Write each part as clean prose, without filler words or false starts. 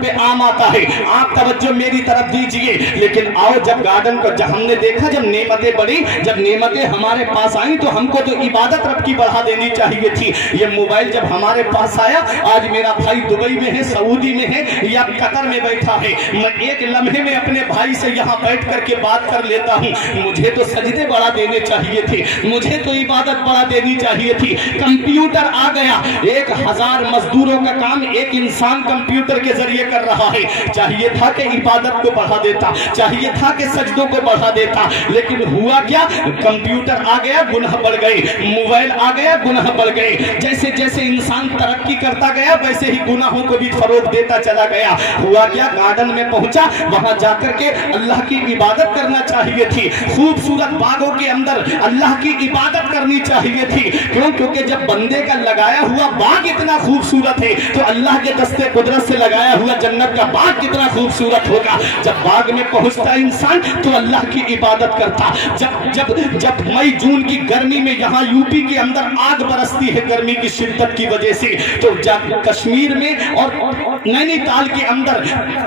पे आम आता है। आप तवज्जो मेरी तरफ दीजिए। लेकिन आओ जब गार्डन को जब हमने देखा, जब नेमतें बढ़ी, जब नेमतें हमारे पास आई, तो हमको तो इबादत रब की बढ़ा देनी चाहिए थी। ये मोबाइल जब हमारे पास आया, आज मेरा भाई दुबई में है, सऊदी में है या कतर में बैठा है, मैं एक लम्हे में अपने भाई से यहाँ बैठ करके बात कर लेता हूँ। मुझे तो सजदे बढ़ा देने चाहिए थे, मुझे तो इबादत बढ़ा देनी चाहिए थी। कंप्यूटर आ गया, 1000 मजदूरों का काम एक इंसान कंप्यूटर के जरिए कर रहा है। चाहिए था कि इबादत को बढ़ा देता, चाहिए था कि सजदों को बढ़ा देता, लेकिन हुआ क्या? कंप्यूटर आ गया, गुनाह बढ़ गए। मोबाइल आ गया, गुनाह बढ़ गए। जैसे जैसे इंसान तरक्की करता गया, वैसे ही गुनाहों को भी फरोग देता चला गया। हुआ क्या? गार्डन में पहुंचा, वहां जाकर के अल्लाह की इबादत करना चाहिए थी। खूबसूरत बागों के अंदर अल्लाह की इबादत करनी चाहिए थी। क्यों? क्योंकि जब बंदे का लगाया हुआ बाग इतना खूबसूरत है, तो अल्लाह के दस्ते कुदरत से लगाया हुआ जन्नत का बाग कितना खूबसूरत होगा। जब बाग में पहुंचता इंसान तो अल्लाह की इबादत करता। जब जब जब मई जून की गर्मी में यहाँ यूपी के अंदर आग बरसती है गर्मी की शिद्दत की वजह से, तो जब कश्मीर में और नैनीताल के अंदर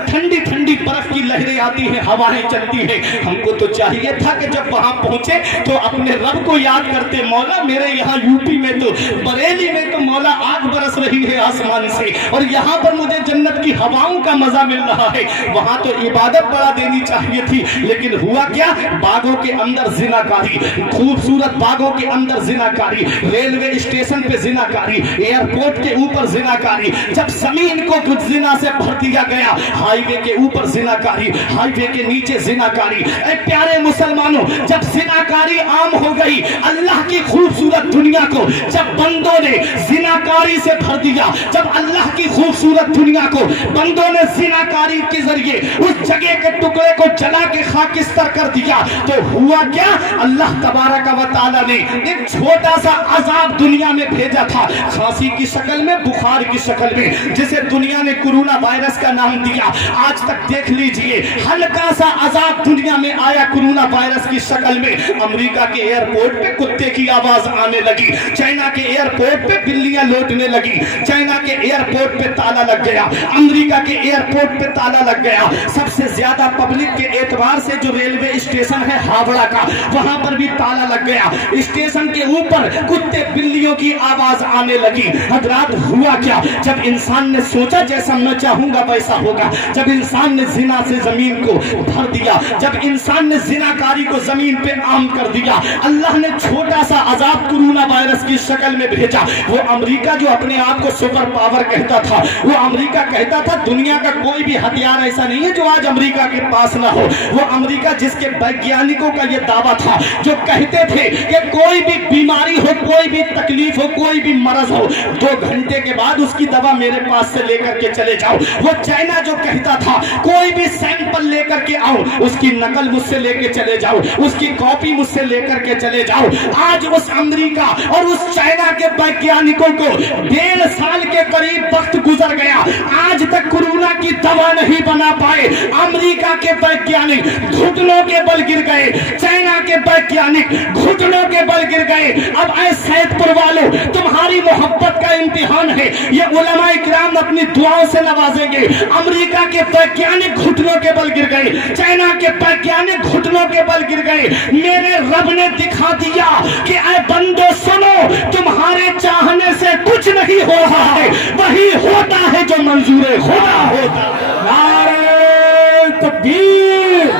ठंडी ठंडी बर्फ की लहरें आती हैं, हवाएं चलती हैं, हमको तो चाहिए था कि जब वहां पहुंचे तो अपने रब को याद करते, मौला मेरे यहाँ यूपी में तो बरेली में तो मौला आग बरस रही है आसमान से, और यहाँ पर मुझे जन्नत की हवाओं का मजा मिल रहा है। वहां तो इबादत बढ़ा देनी चाहिए थी, लेकिन हुआ क्या? बागों के अंदर जिनाकारी, खूबसूरत बागों के अंदर जिनाकारी, रेलवे स्टेशन पे जिनाकारी, एयरपोर्ट के ऊपर जिनाकारी, जब जमीन को कुछ जिना से भर दिया गया, हाईवे के ऊपर जिनाकारी, हाईवे के नीचे जिनाकारी। ऐ प्यारे मुसलमानों, जब जिनाकारी आम हो गई, अल्लाह की खूबसूरत दुनिया को जब बंदों ने जिनाकारी से भर दिया, जब अल्लाह की खूबसूरत दुनिया को बंदों ने जिनाकारी के जरिए उस जगह के टुकड़े को जला के खाकिस्तर कर दिया, तो हुआ क्या? अल्लाह तबारक व तआला ने एक छोटा सा अजाब दुनिया में भेजा था, खांसी की शक्ल में, बुखार की शक्ल में, जिसे दुनिया ने कोरोना वायरस का नाम दिया। आज तक देख लीजिए, हल्का सा अजाब दुनिया में आया कोरोना वायरस की शक्ल में। अमेरिका के एयरपोर्ट पे कुत्ते की आवाज आने लगी, चाइना के एयरपोर्ट पे बिल्लियां लौटने लगी, चाइना के एयरपोर्ट पे ताला लग गया, अमेरिका के एयरपोर्ट पे ताला लग गया। सबसे ज्यादा पब्लिक के एतबार से जो रेलवे स्टेशन है हावड़ा का, वहां पर भी ताला लग गया। स्टेशन के ऊपर कुत्ते बिल्लियों की आवाज आने लगी। हजरात, हुआ क्या? जब इंसान ने सोचा जैसा मैं चाहूंगा वैसा होगा, जब इंसान ने जिना से जमीन को भर दिया, जब इंसान ने जिनाकारी को जमीन पे आम कर दिया, अल्लाह ने छोटा सा अजाब कोरोना वायरस की शक्ल में भेजा। वो अमेरिका जो अपने आप को सुपर पावर कहता था, वो अमेरिका कहता था दुनिया का कोई भी हथियार ऐसा नहीं है जो आज अमेरिका के पास ना हो। वो अमेरिका जिसके वैज्ञानिकों का ये दावा था, जो कहते थे कि कोई भी बीमारी हो, कोई भी तकलीफ हो, कोई भी मरज हो, 2 घंटे के बाद उसकी दवा मेरे पास से लेकर के चले जाओ। वो चाइना जो कहता था कोई भी सैंपल लेकर के आओ, उसकी नकल मुझसे लेके चले जाओ, उसकी कॉपी मुझसे लेकर के चले जाओ। आज उस अमेरिका और उस चाइना के वैज्ञानिकों को 1.5 साल के करीब वक्त गुजर गया, आज तक कोरोना की दवा नहीं बना पाए। अमेरिका के वैज्ञानिक घुटनों के बल गिर गए, चाइना के वैज्ञानिक घुटनों के बल गिर गए। अब ऐ सैदपुर वालों, तुम्हारी मोहब्बत का इम्तिहान है, ये उलमाए किराम अपनी दुआओं से नवाजेंगे। अमेरिका के वैज्ञानिक घुटनों के बल गिर गए, चाइना के वैज्ञानिक घुटनों के बल गिर गए। मेरे रब ने दिखा दिया कि ऐ बंदो सुनो, तुम्हारे चाहने से कुछ नहीं हो रहा है, वही होता है जो मंजूर खुदा होता है। नारे तकबीर,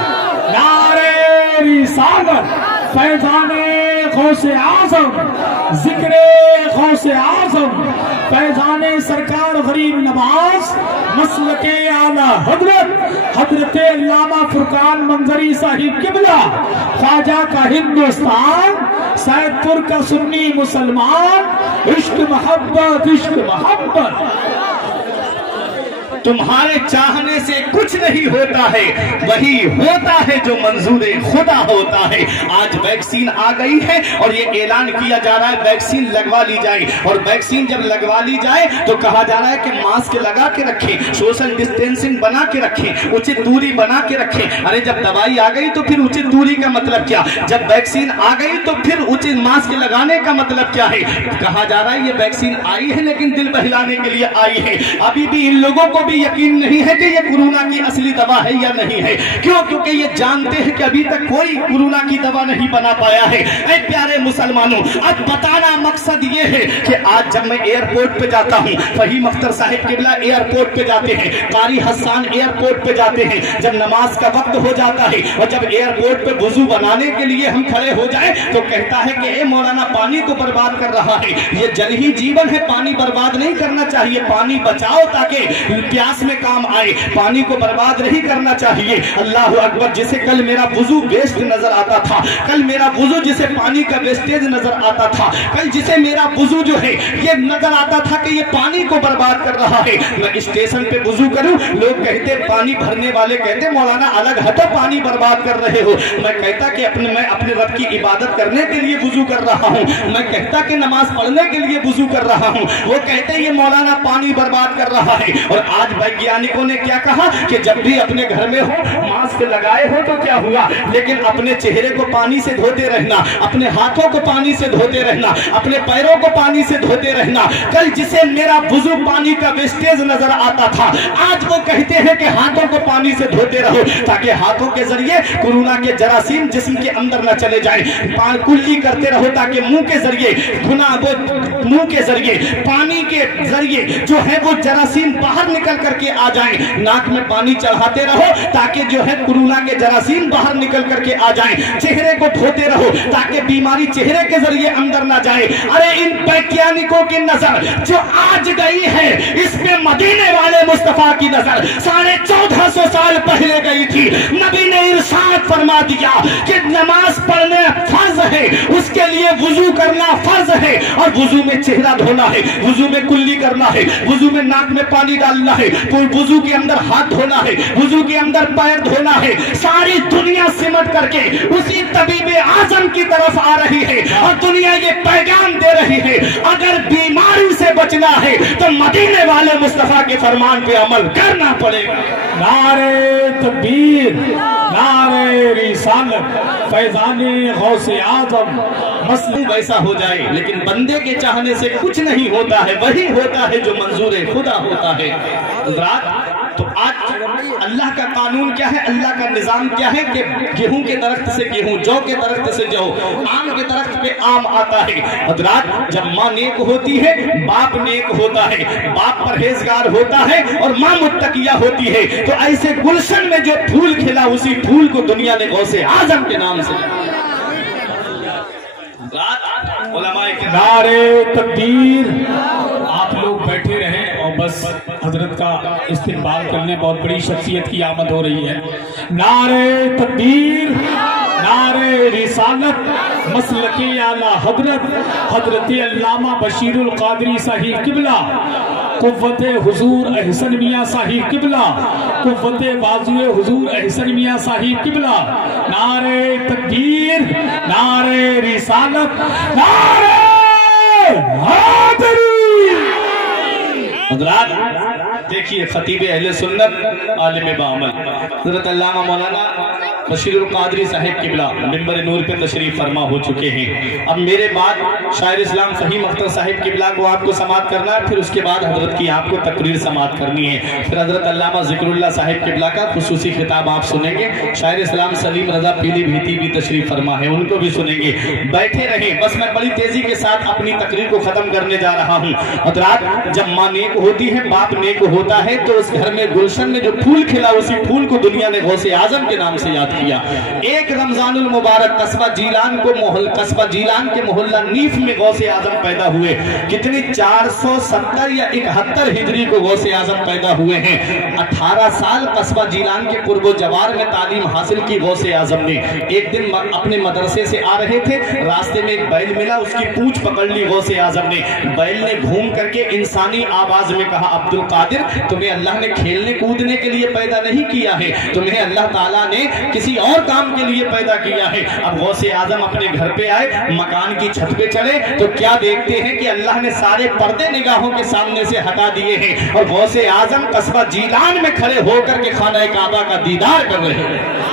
नारे रिसालत, फैज़ाने गौसे आज़म, जिक्रे गौसे आज़म, फैज़ाने सरकार गरीब नवाज, मसलके आला हजरत हजरत अल्लामा फुरकान मंजरी साहिब किबला, ख्वाजा का हिंदुस्तान, सैदपुर का सुन्नी मुसलमान, इश्क मोहब्बत, इश्क मोहब्बत। तुम्हारे चाहने से कुछ नहीं होता है, वही होता है जो मंजूर खुदा होता है। आज वैक्सीन आ गई है और ये ऐलान किया जा रहा है वैक्सीन लगवा ली जाए, और वैक्सीन जब लगवा ली जाए तो कहा जा रहा है कि मास्क लगा के रखें, सोशल डिस्टेंसिंग बना के रखें, उचित दूरी बना के रखें। अरे जब दवाई आ गई तो फिर उचित दूरी का मतलब क्या? जब वैक्सीन आ गई तो फिर उचित मास्क लगाने का मतलब क्या है? कहा जा रहा है ये वैक्सीन आई है लेकिन दिल बहलाने के लिए आई है। अभी भी इन लोगों को भी भी यकीन नहीं है कि ये कोरोना की असली दवा है या नहीं है। क्यों? क्योंकि ये जानते हैं कि अभी तक कोई कोरोना की दवा नहीं बना पाया है। ऐ प्यारे मुसलमानों, अब बताना मकसद ये है कि आज जब मैं एयरपोर्ट पे जाता हूँ, फहीम अख्तर साहिब किबला एयरपोर्ट पे जाते हैं, कारी हसन एयरपोर्ट पे जाते हैं, जब नमाज का वक्त हो जाता है और जब एयरपोर्ट पे वुजू बनाने के लिए हम खड़े हो जाए तो कहता है कि ए मौलाना पानी को बर्बाद कर रहा है, ये जल ही जीवन है, पानी बर्बाद नहीं करना चाहिए, पानी बचाओ ताकि प्यास में काम आए, पानी को बर्बाद नहीं करना चाहिए। अल्लाह अकबर, जिसे कल मेरा वुजू वेस्ट नजर आता था, कल मेरा वुजू जिसे पानी का वेस्टेज नजर आता था, कल जिसे मेरा वुजू जो है ये नजर आता था कि ये पानी को बर्बाद कर रहा है, मैं स्टेशन पे वुजू करूं, लोग कहते पानी भरने वाले कहते मौलाना अलग हटो, पानी बर्बाद कर रहे हो। मैं कहता कि मैं अपने रब की इबादत करने के लिए वुजू कर रहा हूं, मैं कहता कि नमाज पढ़ने के लिए वुजू कर रहा हूं, वो कहते ये मौलाना पानी बर्बाद कर रहा है। और आज वैज्ञानिकों ने क्या कहा कि जब भी अपने घर में हो मास्क लगाए हो तो क्या हुआ, लेकिन अपने चेहरे को पानी से धोते रहना, अपने हाथों को पानी से धोते रहना, अपने पैरों को पानी से धोते रहना। कल जिसे मेरा वुजू पानी का वेस्टेज नजर आता था, आज वो कहते हैं कि हाथों को पानी से धोते रहो ताकि हाथों के जरिए कोरोना के जरासीम जिस्म के अंदर न चले जाए। कुल्ली करते रहो ताकि मुंह के जरिए मुंह के जरिए पानी के जरिए जो है वो जरासीम बाहर निकल करके आ जाए। नाक में पानी चढ़ाते रहो ताकि जो है कोरोना के जरासीम बाहर निकल करके आ जाए। चेहरे को धोते रहो ताकि बीमारी चेहरे के जरिए अंदर ना जाए। अरे इन वैज्ञानिकों की नजर जो आज गई है, इस पे मदीने वाले मुस्तफा की नजर 1450 साल पहले गई थी। नबी ने इरशाद फरमा दिया कि नमाज पढ़ने फर्ज है, उसके लिए वुजू करना फर्ज है, और वुजू में चेहरा धोना है, वुजू में कुल्ली करना है, वुजू में नाक में पानी डालना है, वुजू के अंदर हाथ धोना है, वुजू के अंदर पैर धोना है। सारी दुनिया सिमट करके उसी तबीबे आजम की तरफ आ रही है और दुनिया ये पैगाम दे रही है, अगर बीमारी से बचना है तो मदीने वाले मुस्तफा के फरमान पे अमल करना पड़ेगा। नारे तकबीर, नारे रिसालत, फैज़ाने गौसे आज़म। मसलूब वैसा हो जाए, लेकिन बंदे के चाहने से कुछ नहीं होता है, वही होता है जो मंजूर खुदा होता है। तो आज अल्लाह का कानून क्या है, अल्लाह का निजाम क्या है कि गेहूं के दरख्त से गेहूं, जौ के दरख्त से जौ, आम के दरख्त पे आम आता है। हज़रात, जब माँ नेक होती है, बाप नेक होता है, बाप परहेजगार होता है और माँ मुत्तकिया होती है, तो ऐसे गुलशन में जो फूल खिला उसी फूल को दुनिया ने गौसे आजम के नाम से नारे तकबीर। आप लोग बैठे रहें और बस हजरत का इस्तेमाल करने, बहुत बड़ी शख्सियत की आमद हो रही है। नारे तकबीर, नारे रिसालत, मसलके आला हजरत हजरत अल्लामा बशीरुल कादरी साहिब किबला, कुव्वते हुजूर अहसन मियां साहिब किबला, कुव्वते बाजुए हुजूर अहसन मियां साहिब किबला। नारे तकबीर, नारे रिसालत, नारे हैदरी। हज़रात देखिए, खतीब अहले सुन्नत आलिम बाअमल हज़रत अल्लामा मौलाना बशीरुल कादरी साहिब किबला मिंबर नूर पे तशरीफ फरमा हो चुके हैं। अब मेरे बाद शायर इस्लाम फहीम अख्तर साहिब किबला को आपको समाअत करना है, फिर उसके बाद हजरत की आपको तकरीर समाअत करनी है, फिर हजरत अल्लामा ज़िक्रुल्लाह साहिब किबला का खुसूसी खिताब आप सुनेंगे। शायर इस्लाम सलीम रजा पीलीभीती भी तशरीफ फरमा है, उनको भी सुनेंगे। बैठे रहें, बस मैं बड़ी तेजी के साथ अपनी तकरीर को खत्म करने जा रहा हूँ। हज़रात, जब माँ नेक होती है, बाप नेक होता है, तो उस घर में गुलशन में जो फूल खिला उसी फूल को दुनिया ने गौसे आजम के नाम से याद किया। एक रमजानुल मुबारक कस्बा जीलान के मोहल्ला नीफ में गौसे आजम पैदा हुए। कितनी 470 या 71 हिजरी को गौसे आजम पैदा हुए हैं। 18 साल कस्बा जीलान के पूर्व जवार में तालीम हासिल की गौसे आजम ने। एक दिन अपने मदरसे से आ रहे थे, रास्ते में एक बैल मिला, उसकी पूंछ पकड़ ली गौसे आजम ने। बैल ने घूम करके इंसानी आवाज में कहा, अब्दुल कादिर, तुम्हें अल्लाह ने खेलने कूदने के लिए पैदा नहीं किया है, तुम्हें अल्लाह ताला ने किसी और काम के लिए पैदा किया है। अब गौसे आजम अपने घर पे आए, मकान की छत पे चढ़े तो क्या देखते हैं कि अल्लाह ने सारे पर्दे निगाहों के सामने से हटा दिए हैं और गौसे आजम कस्बा जीलान में खड़े होकर के खाना काबा का दीदार कर रहे हैं।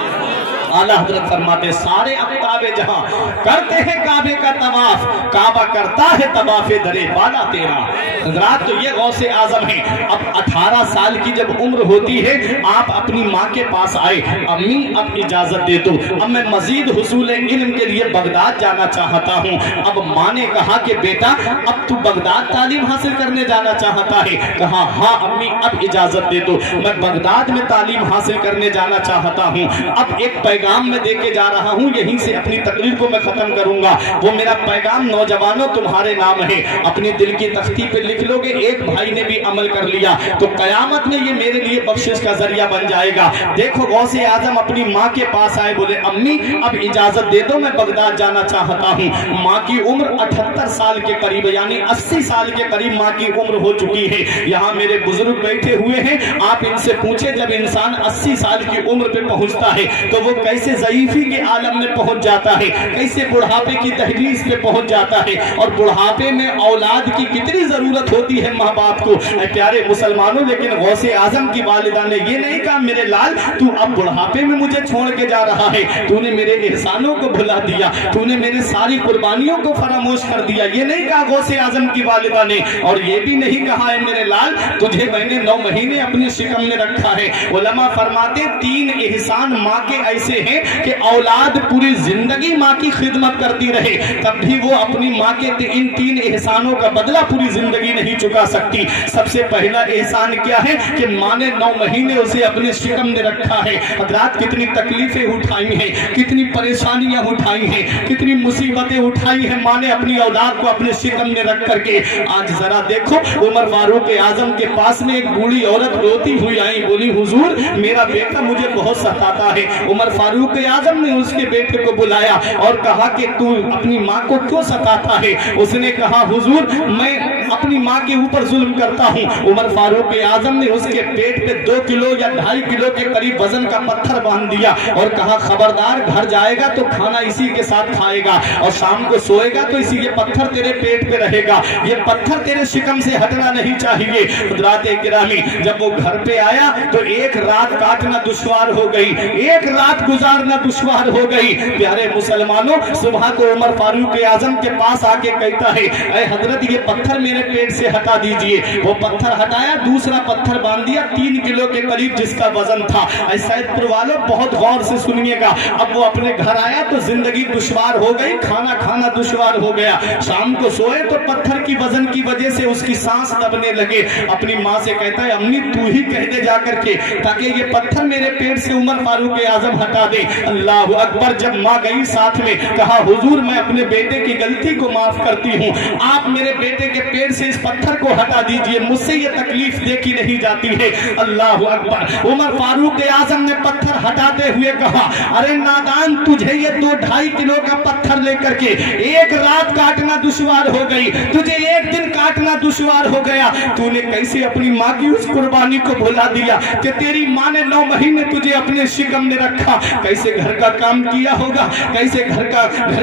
आला हजरत फरमाते सारे अब काबे जहां करते हैं काबे का तवाफ, काबा करता है तवाफे दरे बाला तेरा। हजरात तो ये गौसे आजम है। अब 18 साल की जब उम्र होती है आप अपनी माँ के पास आए, अम्मी अब इजाजत दे दो, अब मैं मजीद हुसूल इल्म के लिए बगदाद जाना चाहता हूँ। अब माँ ने कहा कि बेटा अब तू बगदाद तालीम हासिल करने जाना चाहता है? कहा हाँ अम्मी अब इजाजत दे दो, मैं बगदाद में तालीम हासिल करने जाना चाहता हूँ। अब एक पैगाम मैं देके जा रहा हूँ, यहीं से अपनी तकरीर को मैं खत्म करूंगा। वो मेरा पैगाम नौजवानों तुम्हारे नाम है, अपनी दिल की तख्ती पे लिख लोगे। एक भाई ने भी अमल कर लिया तो कयामत में ये मेरे लिए बख्शिश का जरिया बन जाएगा। देखो गौसे आजम अपनी माँ के पास आए, बोले अम्मी अब इजाजत दे दो, मैं बगदाद जाना चाहता हूँ। माँ की उम्र 78 साल के करीब यानी 80 साल के करीब माँ की उम्र हो चुकी है। यहाँ मेरे बुजुर्ग बैठे हुए हैं, आप इनसे पूछे जब इंसान 80 साल की उम्र पे पहुंचता है तो वो कैसे ज़ईफी के आलम में पहुंच जाता है, कैसे बुढ़ापे की तहलीस पे पहुंच जाता है, और बुढ़ापे में औलाद की कितनी जरूरत होती है माँ बाप को। प्यारे मुसलमानों, लेकिन गौसे आजम की वालिदा ने ये नहीं कहा मेरे लाल तू अब बुढ़ापे में मुझे छोड़ के जा रहा है, तूने मेरे एहसानों को भुला दिया, तूने मेरी सारी कुर्बानियों को फरामोश कर दिया, ये नहीं कहा गौसे आजम की वालिदा ने। और ये भी नहीं कहा है मेरे लाल तुझे मैंने 9 महीने अपनी शिकम में रखा है। उलमा फरमाते 3 एहसान माँ के ऐसे हैं कि औलाद पूरी जिंदगी माँ की खिदमत करती रहे तब भी वो अपनी माँ के इन 3 एहसानों का बदला पूरी जिंदगी नहीं चुका सकती। सबसे पहला एहसान क्या है कि माँ ने 9 महीने उसे अपने शिकम में रखा है। हज़रात कितनी तकलीफें उठाई हैं, कितनी परेशानियां उठाई हैं, कितनी मुसीबतें उठाई हैं माँ ने अपनी औलाद को अपने शिकम में रख करके। आज जरा देखो उमर फारूक आजम के पास में एक बूढ़ी औरत रोती हुई आई, बोली हुजूर मेरा बेटा मुझे बहुत सताता है। उमर फारूक आजम ने उसके बेटे को बुलाया और कहा कि तू अपनी माँ को क्यों सताता है? उसने कहा हुजूर मैं अपनी माँ के ऊपर जुल्म करता हूँ। उमर फारूक आजम ने उसके पेट पे 2 किलो या 2.5 किलो के करीब वजन का पत्थर बांध दिया और कहा खबरदार घर जाएगा तो खाना इसी के साथ खाएगा और शाम को सोएगा तो इसी ये पत्थर तेरे पेट पे रहेगा, ये पत्थर तेरे शिकम से हटना नहीं चाहिए। हज़रात गिरामी जब वो घर पे आया तो एक रात काटना दुश्वार हो गई, एक रात गुजारना दुश्वार हो गई। प्यारे मुसलमानों, सुबह को उमर फारूक आजम के पास आके कहता है ऐ हजरत ये पत्थर मेरे पेट से हटा दीजिए। वो पत्थर हटाया, दूसरा पत्थर बांध दिया 3 किलो के करीब जिसका वजन था। सैदपुर वालों बहुत गौर से सुनिएगा। अब वो अपने घर आया तो जिंदगी दुश्वार हो गई, खाना खाना दुश्वार हो गया, शाम को सोए तो पत्थर की वजन की वजह से उसकी सांस दबने लगे। अपनी माँ से कहता है अम्मी तू ही कह दे जा करके ताकि ये पत्थर मेरे पेट से उमर फारूक आजम हटा दे। अल्लाह अकबर। जब माँ गई साथ में कहा हुजूर मैं अपने बेटे की गलती को माफ करती हूँ, आप मेरे बेटे के पेट से इस पत्थर को हटा दीजिए, मुझसे ये तकलीफ देखी नहीं जाती है। अल्लाह अकबर। उमर फारूक आजम ने पत्थर हटाते हुए कहा अरे नादान तुझे ये 2-2.5 किलो का पत्थर लेकर के एक रात काटना दुश्वार हो गई, तुझे एक दिन काटना दुश्वार हो गया, तूने कैसे अपनी माँ की उस कुर्बानी को भुला दिया कि तेरी माँ ने 9 महीने तुझे अपने शिकम में रखा, कैसे घर का काम किया होगा, कैसे घर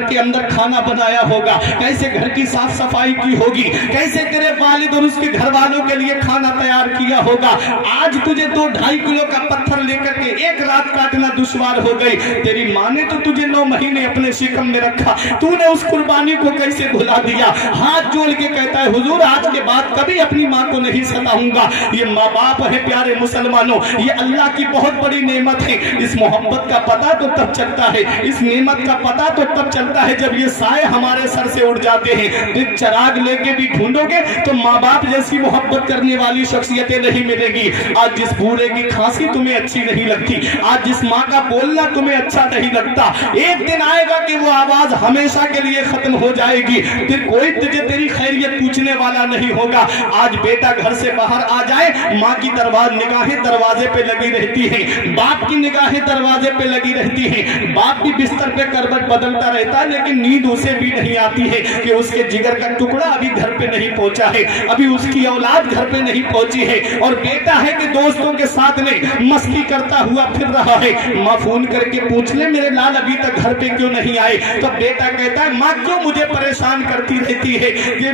के अंदर खाना बनाया होगा, कैसे घर की साफ सफाई की होगी, कैसे तेरे वालिद और उसके घर वालों के लिए खाना तैयार किया होगा। आज तुझे 2-2.5 किलो का पत्थर लेकर के एक रात काटना दुश्वार हो गई। तेरी माँ ने तो तुझे 9 महीने अपने शिकम में रखा, तूने उस कुर्बानी को कैसे भुला दिया? हाथ जोड़ के कहता है हुजूर आज के बाद कभी अपनी माँ को नहीं सताऊंगा। ये माँ बाप है प्यारे मुसलमानों, ये अल्लाह की बहुत बड़ी नेमत है। इस मोहब्बत का पता तो तब चलता है, इस नेमत का पता तो तब चलता है जब ये साए हमारे सर से उड़ जाते हैं। एक चिराग लेके भी ढूंढोगे तो माँ बाप जैसी मोहब्बत करने वाली शख्सियतें नहीं मिलेगी। आज जिस बूढ़े की खांसी तुम्हें अच्छी नहीं लगती, आज जिस माँ का बोलना तुम्हें अच्छा नहीं लगता, एक दिन आएगा कि वो आवाज हमेशा के लिए खत्म हो जाएगी, फिर कोई तुझे तेरी खैरियत पूछने वाला नहीं होगा। आज बेटा घर से बाहर आ जाए, माँ की निगाहें दरवाजे पे लगी रहती हैं, बाप की निगाहें दरवाजे पे लगी रहती हैं, बाप भी बिस्तर पे करवट बदलता रहता है लेकिन नींद उसे भी नहीं आती है कि उसके जिगर का टुकड़ा अभी घर पे नहीं पहुंचा है, अभी उसकी औलाद घर पे नहीं पहुंची है, और बेटा है कि दोस्तों के साथ में मस्ती करता हुआ फिर रहा है। माँ फोन करके पूछ ले मेरे लाल अभी तक घर पे क्यों नहीं आए? तो बेटा कहता है माँ क्यों मुझे परेशान करती रहती है कि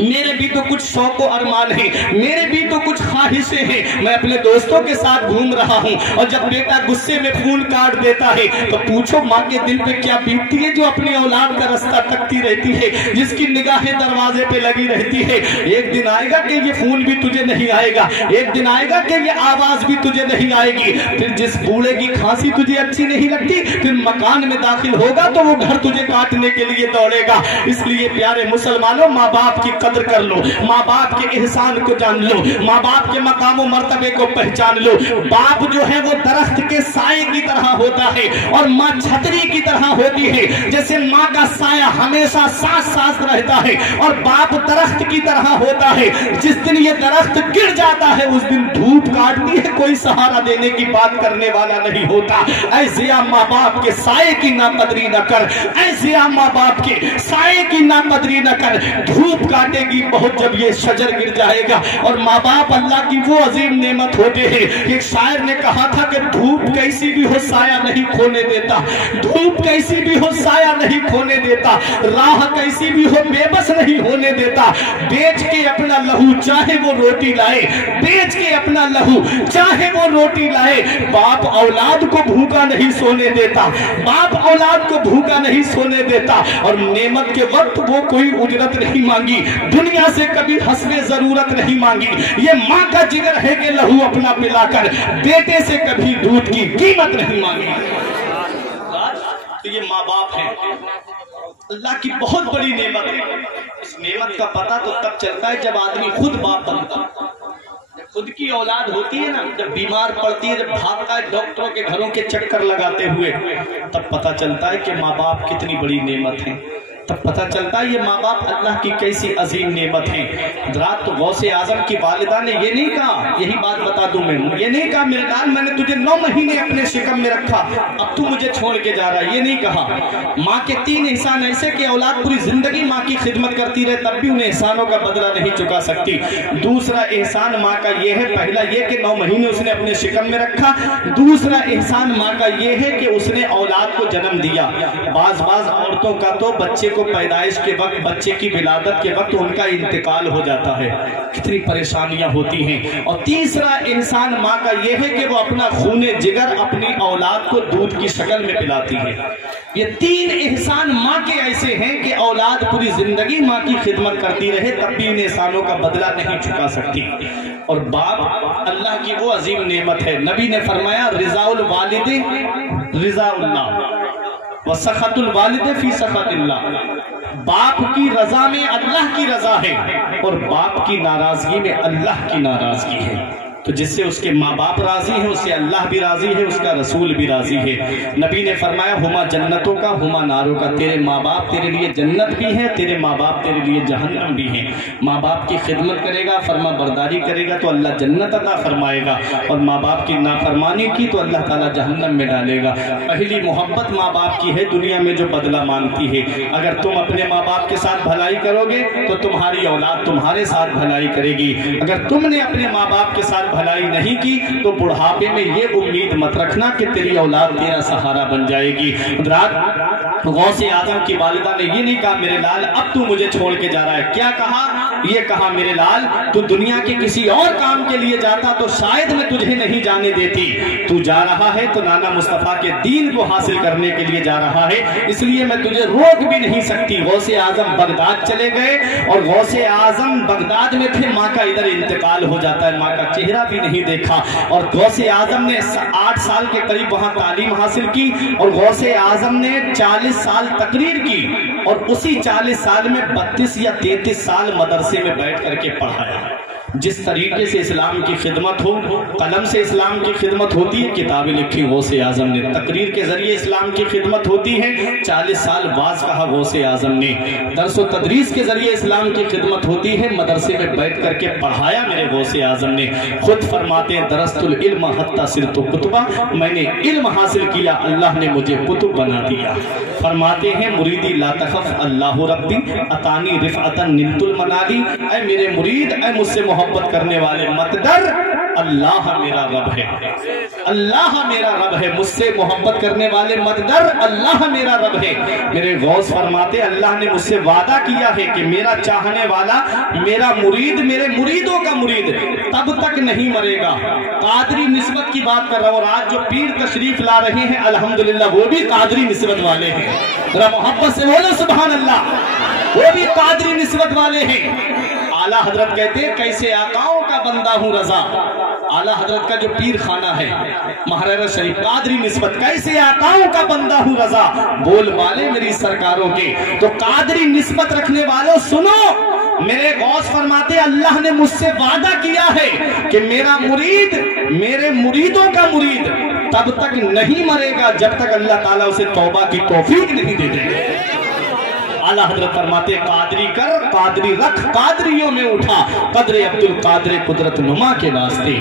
मेरे भी तो कुछ शौक और अरमान है, मेरे भी तो कुछ ख्वाहिशें हैं, मैं अपने दोस्तों के साथ घूम रहा हूँ। और जब बेटा गुस्से में फोन काट देता है तो पूछो माँ के दिल पे क्या बीतती है जो अपनी औलाद का रास्ता तकती रहती है, जिसकी निगाहें दरवाजे पे लगी रहती है। एक दिन आएगा कि ये फोन भी तुझे नहीं आएगा, एक दिन आएगा कि ये आवाज भी तुझे नहीं आएगी। फिर जिस बूढ़े की खांसी तुझे अच्छी नहीं लगती, फिर मकान में दाखिल होगा तो वो घर तुझे काटने के लिए दौड़ेगा। इसलिए प्यारे मुसलमानों, माँ बाप की कदर कर लो, माँ बाप के एहसान को जान लो, माँ बाप के मकाम मर्तबे को पहचान लो। बाप जो है वो दरख्त के साए की तरह होता है और माँ छतरी की तरह होती है। जैसे माँ का साया हमेशा साथ साथ रहता है और बाप दरख्त की तरह होता है। जिस दिन ये दरख्त गिर जाता है उस दिन धूप काटती है, कोई सहारा देने की बात करने वाला नहीं होता। ऐसे माँ बाप के साए की नाकदरी न कर, ऐसे माँ बाप के साए की नाकदरी न कर। धूप काटेगी बहुत जब ये शजर गिर जाएगा। और माँ बाप अल्लाह की वो अजीम नेमत होते हैं। एक शायर ने कहा था कि धूप कैसी भी हो साया नहीं खोने देता, धूप कैसी भी हो साया नहीं खोने देता, राह कैसी भी हो बेबस नहीं होने देता। बेच के अपना लहू चाहे वो रोटी लाए, बेच के अपना लहू चाहे वो रोटी लाए। बाप औलाद को भूखा नहीं सोने देता, बाप औलाद को भूखा नहीं सोने देता। और नेमत के वक्त वो कोई उजरत नहीं मांगी, दुनिया से कभी हस्बे जरूरत नहीं मांगी। ये माँ का जिगर है कि लहू अपना पिलाकर बेटे से कभी दूध की कीमत नहीं मांगी। तो ये माँ बाप है, अल्लाह की बहुत बड़ी नेमत है। इस नेमत का पता तो तब चलता है जब आदमी खुद बाप बनता, खुद की औलाद होती है ना, जब बीमार पड़ती है, जब भागता है डॉक्टरों के घरों के चक्कर लगाते हुए, तब पता चलता है कि माँ बाप कितनी बड़ी नेमत है। तब पता चलता है ये माँ बाप अल्लाह की कैसी अजीम नेमत है। हज़रात, तो गौसे आजम की वालिदा ने ये नहीं कहा, यही बात बता दूं मैं, ये नहीं कहा मेरे लाल मैंने तुझे 9 महीने अपने शिकम में रखा, अब तू मुझे छोड़ के जा रहा है, ये नहीं कहा। माँ के 3 एहसान ऐसे कि औलाद पूरी जिंदगी माँ की खिदमत करती रहे तब भी उन्हें एहसानों का बदला नहीं चुका सकती। दूसरा एहसान माँ का ये है, पहला ये कि 9 महीने उसने अपने शिकम में रखा। दूसरा एहसान माँ का ये है कि उसने औलाद को जन्म दिया। बाज औरतों का तो बच्चे को पैदाइश के वक्त, बच्चे की विलादत के वक्त उनका इंतकाल हो जाता है, कितनी परेशानियां होती हैं। और तीसरा एहसान माँ का यह है कि वो अपना खूने जिगर अपनी औलाद को दूध की शक्ल में पिलाती है। ये 3 एहसान माँ के ऐसे हैं कि औलाद पूरी जिंदगी माँ की खिदमत करती रहे तब भी इन एहसानों का बदला नहीं चुका सकती। और बाप अल्लाह की वो अजीम नेमत है। नबी ने फरमाया रिजाउल वालिदे रिजाउल्लाह व सखतुल वालिदे फी सखतिल्लाह। बाप की रजा में अल्लाह की रजा है और बाप की नाराजगी में अल्लाह की नाराजगी है। तो जिससे उसके माँ बाप राजी है उससे अल्लाह भी राजी है, उसका रसूल भी राजी है। नबी ने फरमाया हुमा जन्नतों का हुमा नारों का, तेरे माँ बाप तेरे लिए जन्नत भी है, तेरे माँ बाप तेरे लिए जहन्नम भी है। माँ बाप की खिदमत करेगा, फरमा बरदारी करेगा तो अल्लाह जन्नत अता फरमाएगा, और माँ बाप की नाफरमानी की तो अल्लाह ताला जहन्नम में डालेगा। पहली मोहब्बत माँ बाप की है दुनिया में जो बदला मांगती है। अगर तुम अपने माँ बाप के साथ भलाई करोगे तो तुम्हारी औलाद तुम्हारे साथ भलाई करेगी। अगर तुमने अपने माँ बाप के साथ भलाई नहीं की तो बुढ़ापे में ये उम्मीद मत रखना कि तेरी औलाद तेरा सहारा बन जाएगी। रात गौसे आजम की वालिदा ने ये नहीं कहा मेरे लाल अब तू मुझे छोड़ के जा रहा है, क्या कहा? ये कहा मेरे लाल तू दुनिया के किसी और काम के लिए जाता तो शायद मैं तुझे नहीं जाने देती, तू जा रहा है तो नाना मुस्तफा के दीन को हासिल करने के लिए जा रहा है, इसलिए मैं तुझे रोक भी नहीं सकती। गौसे आजम बगदाद चले गए और गौसे आजम बगदाद में थे, माँ का इधर इंतकाल हो जाता है, माँ का चेहरा भी नहीं देखा। और गौसे आजम ने 8 साल के करीब वहां तालीम हासिल की और गौसे आजम ने 40 साल तकरीर की और उसी 40 साल में 32 या 33 साल मदरसे में बैठ करके पढ़ाया। जिस तरीके से इस्लाम की खिदमत हो, कलम से इस्लाम की खिदमत होती है, किताबें लिखी गौसे आजम ने, तकरीर के जरिए इस्लाम की खिदमत होती है, 40 साल बाज कहा गौसे आजम ने, दर्स व तदरीस के जरिए इस्लाम की खिदमत होती है, मदरसे में बैठ करके पढ़ाया मेरे गौसे आजम ने। खुद फरमाते हैं दरस्तुल इल्म हत्ता सिरतु कुतुबा, मैंने इल्म हासिल किया, अल्लाह ने मुझे कुतुब बना दिया। फरमाते हैं मुरीदी ला तखफ अल्लाह रब्बी अतानी रिफअतन निलतुल मनाली, ऐ मेरे मुरीद, ऐ मुझसे मोहब्बत करने वाले मत डर, अल्लाह मेरा रब है, अल्लाह मेरा रब है, मुझसे मोहब्बत करने वाले मत डर, अल्लाह मेरा रब है। मेरे गौस फरमाते अल्लाह ने मुझसे वादा किया है कि मेरा चाहने वाला, मेरा मुरीद, मेरे मुरीदों का मुरीद तब तक नहीं मरेगा। कादरी निस्बत की बात कर रहा हूँ, और आज जो पीर तशरीफ ला रहे हैं अल्हम्दुलिल्लाह वो भी कादरी निस्बत वाले हैं। जरा मोहब्बत से बोलो सुभान अल्लाह, वो भी कादरी निस्बत वाले हैं। आला हजरत कहते हैं कैसे आकाओं का बंदा हूँ रजा, आला हजरत का जो पीर खाना है महाराजा शरीफ, कादरी निस्बत, कैसे आकाओं का बंदा हूँ रजा, बोल बाले मेरी सरकारों के। तो कादरी निस्बत रखने वालों सुनो, मेरे गौस फरमाते अल्लाह ने मुझसे वादा किया है कि मेरा मुरीद, मेरे मुरीदों का मुरीद तब तक नहीं मरेगा जब तक अल्लाह ताला उसे तौबा की तौफीक नहीं दे देंगे। आला हजरत फरमाते कादरी कर, कादरी रख, कादरियों में उठा, कदरे अब्दुल कादर कुदरत नुमा के वास्ते।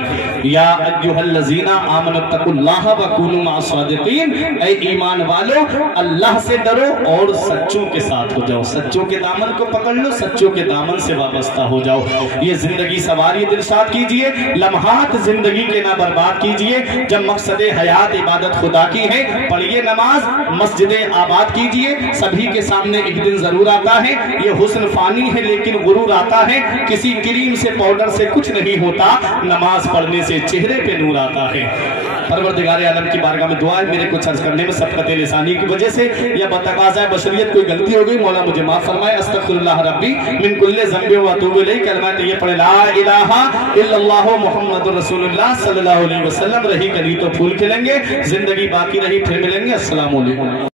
या अय्युहल्लज़ीना आमनुत्तकुल्लाह व कूनू मअस-सादिकीन, ऐ ईमान वालो अल्लाह से डरो और सच्चों के साथ हो जाओ, सच्चों के दामन को पकड़ लो, सच्चों के दामन से वाबस्ता हो जाओ। ये जिंदगी सवारी दिलशाद कीजिए, लम्हात जिंदगी के ना बर्बाद कीजिए। जब मकसद हयात इबादत खुदा की है, पढ़िए नमाज, मस्जिदें आबाद कीजिए। सभी के सामने एक दिन जरूर आता है, ये हुस्न फानी है लेकिन गुरूर आता है, किसी क्रीम से पाउडर से कुछ नहीं होता, नमाज पढ़ने से चेहरे पे नूर आता है। परवरदिगार आलम की बारगाह में दुआ है, मेरे कुछ अर्ज करने में सबकत लिसानी की वजह से या बतकाज़ा बशरियत कोई गलती हो गई, मौला मुझे माफ फरमाए। अस्तगफिरुल्लाह रब्बी मिन कुल्लि ज़ंबि व अतूबु इलैहि। कलमा ये पढ़े ला इलाहा इल्लल्लाह मुहम्मदुर रसूलुल्लाह सल्लल्लाहु अलैहि वसल्लम। रही कली तो फूल खिलेंगे, जिंदगी बाकी रही फिर मिलेंगे। अस्सलाम वालेकुम।